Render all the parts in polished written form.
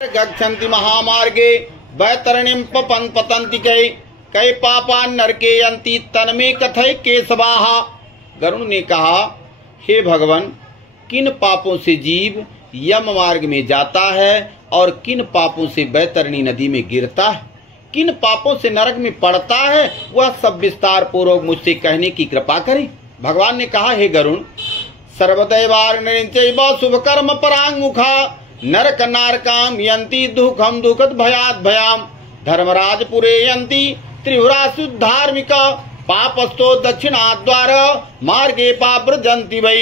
गच्छन्ति महामार्गे वैतरणिं पतन्ति कई पापान नरके यन्ति तन्मे कथय केशवाः। गरुड़ ने कहा, हे भगवान, किन पापों से जीव यम मार्ग में जाता है और किन पापों से वैतरणी नदी में गिरता है, किन पापों से नरक में पड़ता है, वह सब विस्तार पूर्वक मुझसे कहने की कृपा करें। भगवान ने कहा, हे गरुड़, सर्वदैवार्णिंचैव शुभ कर्म परांगमुखा नरक नारकाम यन्ति दुखम दुखद भयात भयाम धर्मराजपुरे यन्ति त्रिपुरासुधार्मिका पापस्थो दक्षिणाद्वार मार्गे पाव्रजन्ति वै।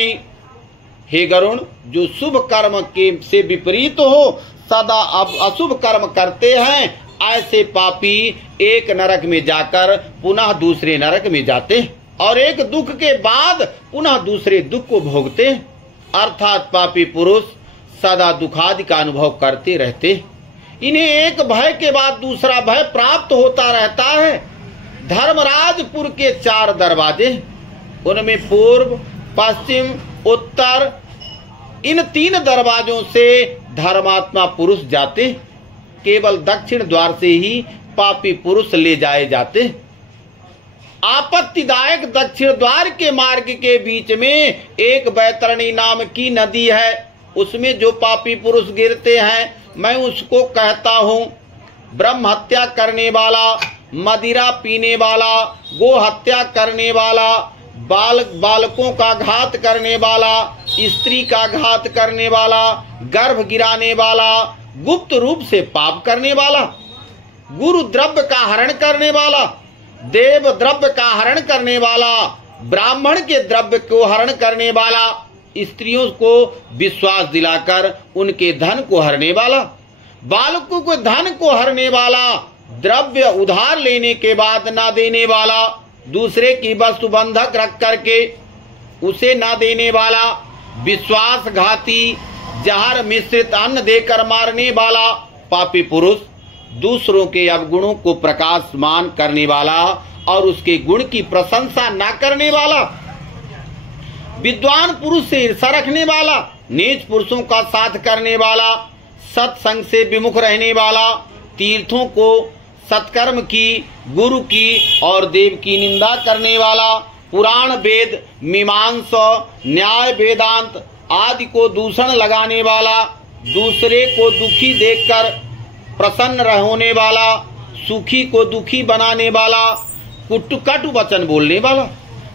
हे गरुण, जो शुभ कर्म के से विपरीत हो सदा अब अशुभ कर्म करते हैं, ऐसे पापी एक नरक में जाकर पुनः दूसरे नरक में जाते हैं और एक दुख के बाद पुनः दूसरे दुख को भोगते हैं। अर्थात पापी पुरुष सदा दुखादि का अनुभव करते रहते। इन्हें एक भय के बाद दूसरा भय प्राप्त होता रहता है। धर्मराजपुर के 4 दरवाजे, उनमें पूर्व, पश्चिम, उत्तर, इन 3 दरवाजों से धर्मात्मा पुरुष जाते। केवल दक्षिण द्वार से ही पापी पुरुष ले जाए जाते। आपत्तिदायक दक्षिण द्वार के मार्ग के बीच में एक वैतरणी नाम की नदी है। उसमें जो पापी पुरुष गिरते हैं, मैं उसको कहता हूँ ब्रह्म हत्या करने वाला, मदिरा पीने वाला, गो हत्या करने वाला, बालकों का घात करने वाला, स्त्री का घात करने वाला, गर्भ गिराने वाला, गुप्त रूप से पाप करने वाला, गुरु द्रव्य का हरण करने वाला, देव द्रव्य का हरण करने वाला, ब्राह्मण के द्रव्य को हरण करने वाला, स्त्रियों को विश्वास दिलाकर उनके धन को हरने वाला, बालकों को धन को हरने वाला, द्रव्य उधार लेने के बाद ना देने वाला, दूसरे की वस्तु बंधक रख करके उसे ना देने वाला, विश्वासघाती, जहर मिश्रित अन्न देकर मारने वाला पापी पुरुष, दूसरों के अवगुणों को प्रकाशमान करने वाला और उसके गुण की प्रशंसा ना करने वाला, विद्वान पुरुष से ईर्षा रखने वाला, नीच पुरुषों का साथ करने वाला, सत्संग से विमुख रहने वाला, तीर्थों को, सत्कर्म की, गुरु की और देव की निंदा करने वाला, पुराण वेद, मीमांसा, न्याय वेदांत आदि को दूषण लगाने वाला, दूसरे को दुखी देखकर प्रसन्न होने वाला, सुखी को दुखी बनाने वाला, कटु वचन बोलने वाला,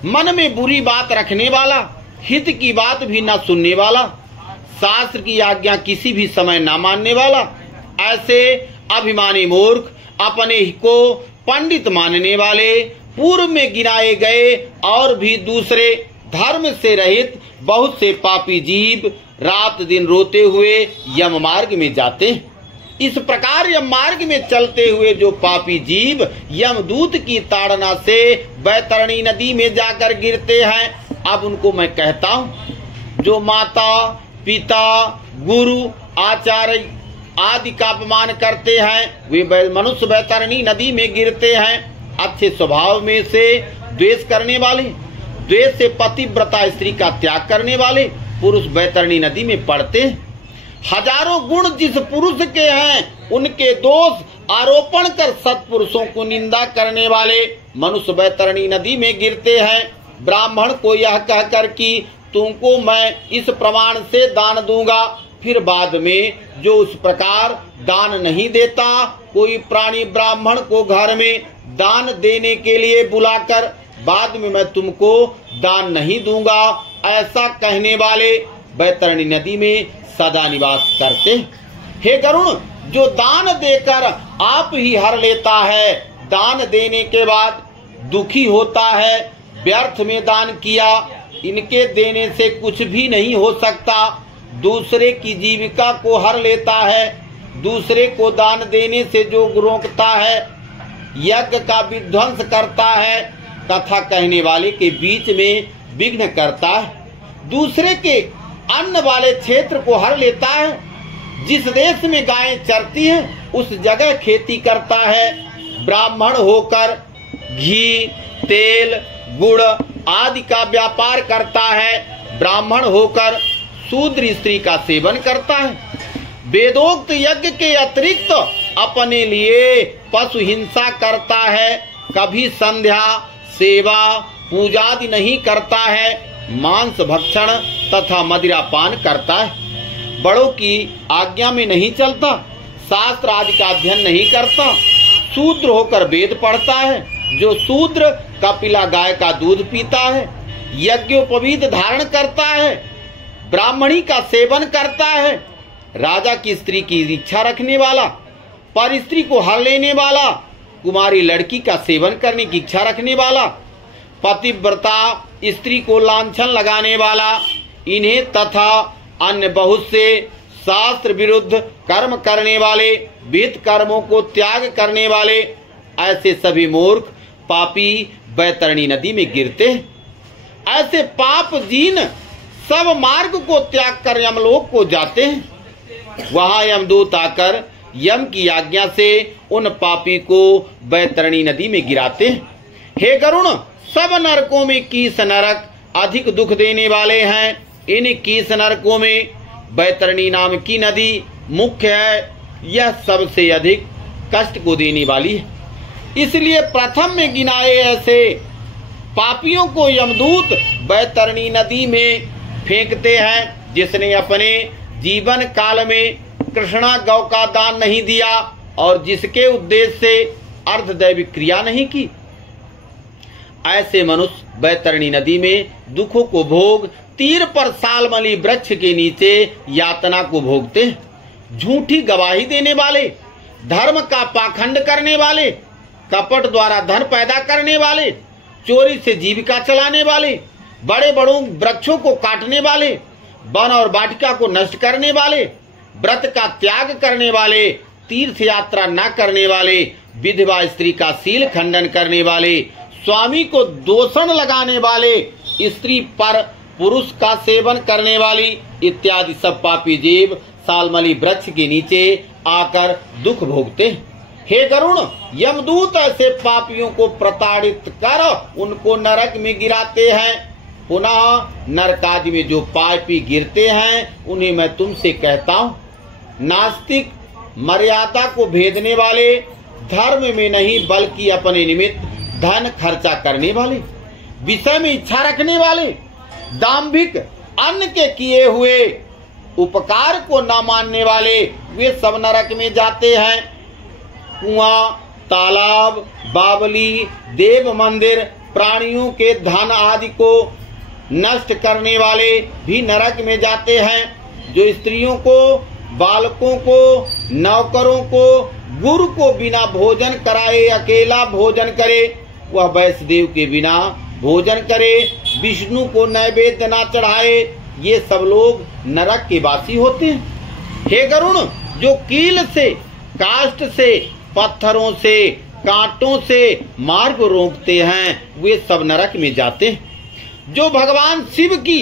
मन में बुरी बात रखने वाला, हित की बात भी न सुनने वाला, शास्त्र की आज्ञा किसी भी समय न मानने वाला, ऐसे अभिमानी मूर्ख, अपने ही को पंडित मानने वाले, पूर्व में गिनाए गए और भी दूसरे धर्म से रहित बहुत से पापी जीव रात दिन रोते हुए यम मार्ग में जाते हैं। इस प्रकार यम मार्ग में चलते हुए जो पापी जीव यमदूत की ताड़ना से वैतरणी नदी में जाकर गिरते हैं, अब उनको मैं कहता हूँ, जो माता, पिता, गुरु, आचार्य आदि का अपमान करते हैं, वे मनुष्य वैतरणी नदी में गिरते हैं। अच्छे स्वभाव में से द्वेष करने वाले, द्वेष से पतिव्रता स्त्री का त्याग करने वाले पुरुष वैतरणी नदी में पड़ते हैं। हजारों गुण जिस पुरुष के हैं, उनके दोष आरोपण कर सत्पुरुषों को निंदा करने वाले मनुष्य वैतरणी नदी में गिरते हैं। ब्राह्मण को यह कहकर कि तुमको मैं इस प्रमाण से दान दूंगा, फिर बाद में जो उस प्रकार दान नहीं देता, कोई प्राणी ब्राह्मण को घर में दान देने के लिए बुलाकर बाद में मैं तुमको दान नहीं दूंगा, ऐसा कहने वाले वैतरणी नदी में सदा निवास करते। हे गरुण, जो दान देकर आप ही हर लेता है, दान देने के बाद दुखी होता है, व्यर्थ में दान किया, इनके देने से कुछ भी नहीं हो सकता, दूसरे की जीविका को हर लेता है, दूसरे को दान देने से जो रोकता है, यज्ञ का विध्वंस करता है, कथा कहने वाले के बीच में विघ्न करता है, दूसरे के अन्न वाले क्षेत्र को हर लेता है, जिस देश में गायें चरती हैं उस जगह खेती करता है, ब्राह्मण होकर घी, तेल, गुड़ आदि का व्यापार करता है, ब्राह्मण होकर शूद्र स्त्री का सेवन करता है, वेदोक्त यज्ञ के अतिरिक्त अपने लिए पशु हिंसा करता है, कभी संध्या सेवा पूजा आदि नहीं करता है, मांस भक्षण तथा मदिरा पान करता है, बड़ों की आज्ञा में नहीं चलता, शास्त्र आदि का अध्ययन नहीं करता, शूद्र होकर वेद पढ़ता है, जो शूद्र कपिला गाय का दूध पीता है, यज्ञोपवीत धारण करता है, ब्राह्मणी का सेवन करता है, राजा की स्त्री की इच्छा रखने वाला, पर स्त्री को हर लेने वाला, कुमारी लड़की का सेवन करने की इच्छा रखने वाला, पतिव्रता स्त्री को लांछन लगाने वाला, इन्हें तथा अन्य बहुत से शास्त्र विरुद्ध कर्म करने वाले, विहित कर्मों को त्याग करने वाले, ऐसे सभी मूर्ख पापी बैतरणी नदी में गिरते हैं। ऐसे पाप जीन सब मार्ग को त्याग कर यमलोक को जाते हैं। वहां यमदूत आकर यम की आज्ञा से उन पापी को बैतरणी नदी में गिराते हैं। हे गरुण, सब नरकों में कीस नरक अधिक दुख देने वाले हैं। इन कीस नरकों में बैतरणी नाम की नदी मुख्य है। यह सबसे अधिक कष्ट को देने वाली है। इसलिए प्रथम में गिनाए ऐसे पापियों को यमदूत बैतरणी नदी में फेंकते हैं। जिसने अपने जीवन काल में कृष्णा गौ का दान नहीं दिया और जिसके उद्देश्य से अर्धदैविक क्रिया नहीं की, ऐसे मनुष्य बैतरणी नदी में दुखों को भोग तीर पर सालमली वृक्ष के नीचे यातना को भोगते हैं। झूठी गवाही देने वाले, धर्म का पाखंड करने वाले, कपट द्वारा धन पैदा करने वाले, चोरी से जीविका चलाने वाले, बड़े बड़ों वृक्षों को काटने वाले, वन और वाटिका को नष्ट करने वाले, व्रत का त्याग करने वाले, तीर्थ यात्रा न करने वाले, विधवा स्त्री का शील खंडन करने वाले, स्वामी को दोषण लगाने वाले, स्त्री पर पुरुष का सेवन करने वाली इत्यादि सब पापी जीव सालमली वृक्ष के नीचे आकर दुख भोगते हैं। हे गरुण, यमदूत ऐसे पापियों को प्रताड़ित कर उनको नरक में गिराते हैं। पुनः नरकादि में जो पापी गिरते हैं उन्हें मैं तुमसे कहता हूँ, नास्तिक, मर्यादा को भेदने वाले, धर्म में नहीं बल्कि अपने निमित्त धन खर्चा करने वाले, विषय में इच्छा रखने वाले, दाम्भिक, अन्य के किए हुए उपकार को न मानने वाले, वे सब नरक में जाते हैं। कुआं, तालाब, बावली, देव मंदिर, प्राणियों के धन आदि को नष्ट करने वाले भी नरक में जाते हैं। जो स्त्रियों को, बालकों को, नौकरों को, गुरु को बिना भोजन कराए अकेला भोजन करे, वह वैष्णदेव के बिना भोजन करे, विष्णु को नैवेद्य न चढ़ाए, ये सब लोग नरक के वासी होते हैं। हे गरुण, जो कील से, काष्ठ से, पत्थरों से, कांटों से मार्ग रोकते हैं, वे सब नरक में जाते हैं। जो भगवान शिव की,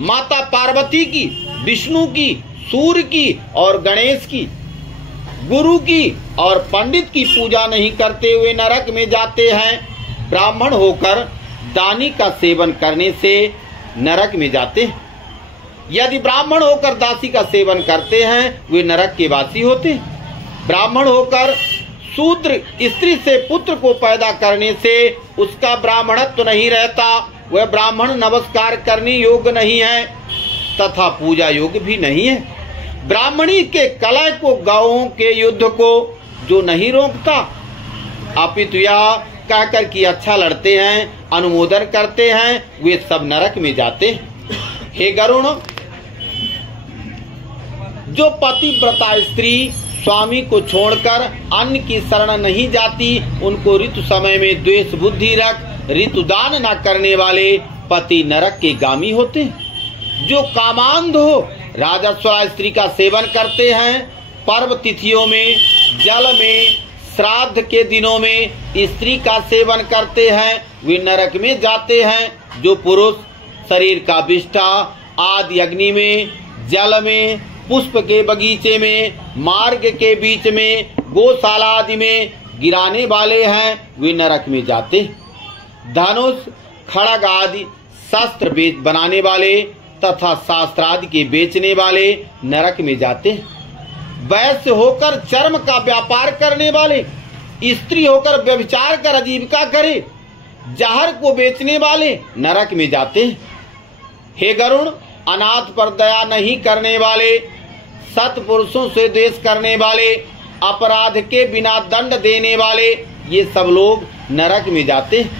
माता पार्वती की, विष्णु की, सूर्य की और गणेश की, गुरु की और पंडित की पूजा नहीं करते हुए नरक में जाते हैं। ब्राह्मण होकर दानी का सेवन करने से नरक में जाते हैं। यदि ब्राह्मण होकर दासी का सेवन करते हैं, वे नरक के वासी होते हैं। ब्राह्मण होकर शूद्र स्त्री से पुत्र को पैदा करने से उसका ब्राह्मणत्व नहीं रहता, वह ब्राह्मण नमस्कार करने योग्य नहीं है तथा पूजा योग्य भी नहीं है। ब्राह्मणी के कलह को, गौओं के युद्ध को जो नहीं रोकता, अपितु यह कहकर कि अच्छा लड़ते हैं, अनुमोदन करते हैं, वे सब नरक में जाते हैं। हे गरुण, जो पतिव्रता स्त्री स्वामी को छोड़कर अन्य की शरण नहीं जाती, उनको ऋतु समय में द्वेष बुद्धि रख ऋतुदान न करने वाले पति नरक के गामी होते हैं। जो कामांध हो, राजस्व स्त्री का सेवन करते हैं, पर्व तिथियों में, जल में, श्राद्ध के दिनों में स्त्री का सेवन करते हैं, वे नरक में जाते हैं। जो पुरुष शरीर का विष्ठा आदि अग्नि में, जल में, पुष्प के बगीचे में, मार्ग के बीच में, गौशाला आदि में गिराने वाले हैं, वे नरक में जाते। धनुष, खड़ग आदि शस्त्र बनाने वाले तथा शास्त्र आदि के बेचने वाले नरक में जाते। वैश्य होकर चर्म का व्यापार करने वाले, स्त्री होकर व्यभिचार कर आजीविका करे, जहर को बेचने वाले नरक में जाते हैं। हे गरुण, अनाथ पर दया नहीं करने वाले, सत्पुरुषों से द्वेष करने वाले, अपराध के बिना दंड देने वाले, ये सब लोग नरक में जाते हैं।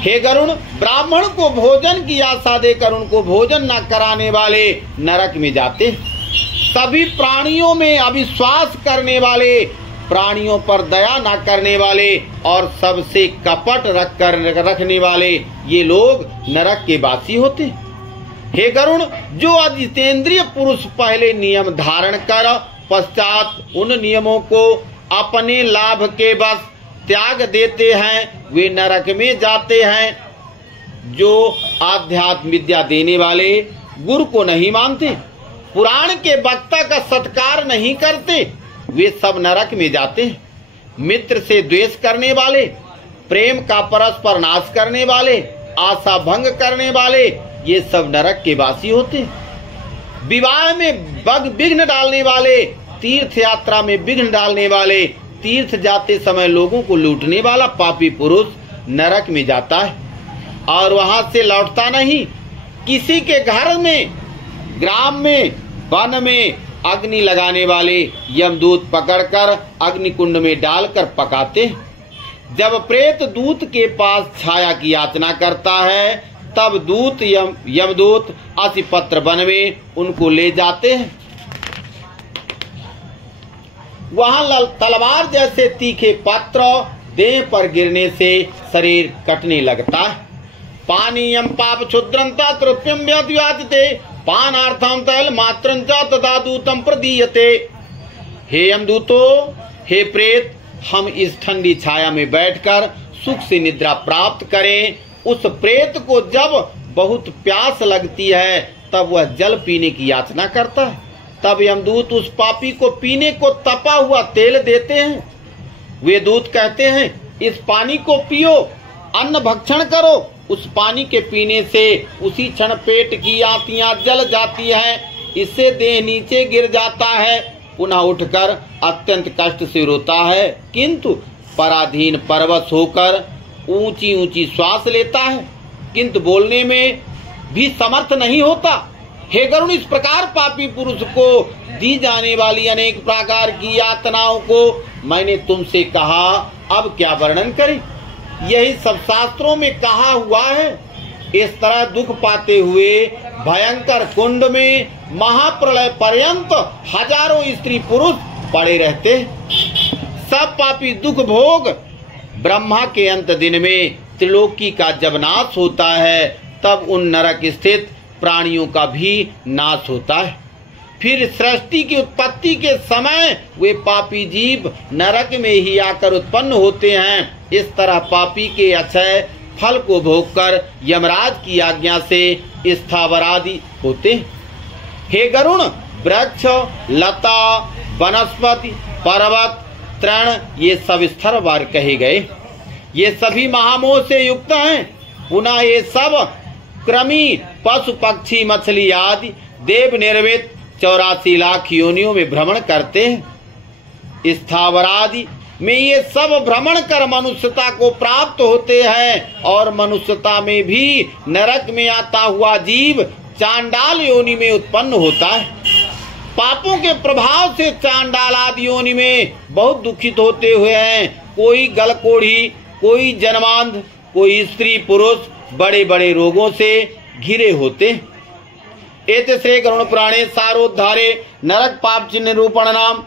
हे गरुण, ब्राह्मण को भोजन की आशा देकर उनको भोजन न कराने वाले नरक में जाते हैं। सभी प्राणियों में अविश्वास करने वाले, प्राणियों पर दया न करने वाले और सबसे कपट रखने वाले, ये लोग नरक के वासी होते हैं। हे गरुण, जो अजितेंद्रिय पुरुष पहले नियम धारण कर पश्चात उन नियमों को अपने लाभ के बस त्याग देते हैं, वे नरक में जाते हैं। जो आध्यात्म विद्या देने वाले गुरु को नहीं मानते, पुराण के वक्ता का सत्कार नहीं करते, वे सब नरक में जाते हैं। मित्र से द्वेष करने वाले, प्रेम का परस्पर नाश करने वाले, आशा भंग करने वाले, ये सब नरक के वासी होते हैं। विवाह में विघ्न डालने वाले, तीर्थ यात्रा में विघ्न डालने वाले, तीर्थ जाते समय लोगों को लूटने वाला पापी पुरुष नरक में जाता है और वहां से लौटता नहीं। किसी के घर में, ग्राम में, वन में अग्नि लगाने वाले यमदूत पकड़कर अग्निकुंड में डालकर पकाते हैं। जब प्रेत दूत के पास छाया की याचना करता है, तब दूत यमदूत असिपत्र वन में उनको ले जाते हैं। वहां तलवार जैसे तीखे पत्र देह पर गिरने से शरीर कटने लगता है। पानीयम पाप क्षुद्रंता तृप्यम व्याधिते पानार्थम तैल मात्रं च तदा दूतम प्रदीयते। हे यमदूतो, हे प्रेत, हम इस ठंडी छाया में बैठकर सुख से निद्रा प्राप्त करें। उस प्रेत को जब बहुत प्यास लगती है तब वह जल पीने की याचना करता है। तब यमदूत उस पापी को पीने को तपा हुआ तेल देते हैं। वे दूत कहते हैं, इस पानी को पियो, अन्न भक्षण करो। उस पानी के पीने से उसी क्षण पेट की आंतियां जल जाती हैं, इससे देह नीचे गिर जाता है, पुनः उठकर अत्यंत कष्ट से रोता है, किंतु पराधीन परवश होकर ऊंची ऊंची श्वास लेता है, किंतु बोलने में भी समर्थ नहीं होता। हे गरुण, इस प्रकार पापी पुरुष को दी जाने वाली अनेक प्रकार की यातनाओं को मैंने तुमसे कहा, अब क्या वर्णन करें। यही सब शास्त्रों में कहा हुआ है। इस तरह दुख पाते हुए भयंकर कुंड में महाप्रलय पर्यंत हजारों स्त्री पुरुष पड़े रहते। सब पापी दुख भोग ब्रह्मा के अंत दिन में त्रिलोकी का जब नाश होता है, तब उन नरक स्थित प्राणियों का भी नाश होता है। फिर सृष्टि की उत्पत्ति के समय वे पापी जीव नरक में ही आकर उत्पन्न होते हैं। इस तरह पापी के अक्षय फल को भोगकर यमराज की आज्ञा से स्थावरादि होते हैं। हे गरुण, वृक्ष, लता, वनस्पति, पर्वत, तृण, ये सब स्थरवार कहे गए। ये सभी महामोह से युक्त हैं। पुनः ये सब कृमि, पशु, पक्षी, मछली आदि देव निर्मित 84 लाख योनियों में भ्रमण करते हैं। स्थावरादि में ये सब भ्रमण कर मनुष्यता को प्राप्त होते हैं और मनुष्यता में भी नरक में आता हुआ जीव चांडाल योनि में उत्पन्न होता है। पापों के प्रभाव से चांडाल आदि योनि में बहुत दुखित होते हुए हैं। कोई गलकोढ़ी, कोई जन्मांध, कोई स्त्री पुरुष बड़े बड़े रोगों से घिरे होते। एते श्री गरुड़ पुराणे सारोद्धारे नरक पाप चिन्ह निरूपण नाम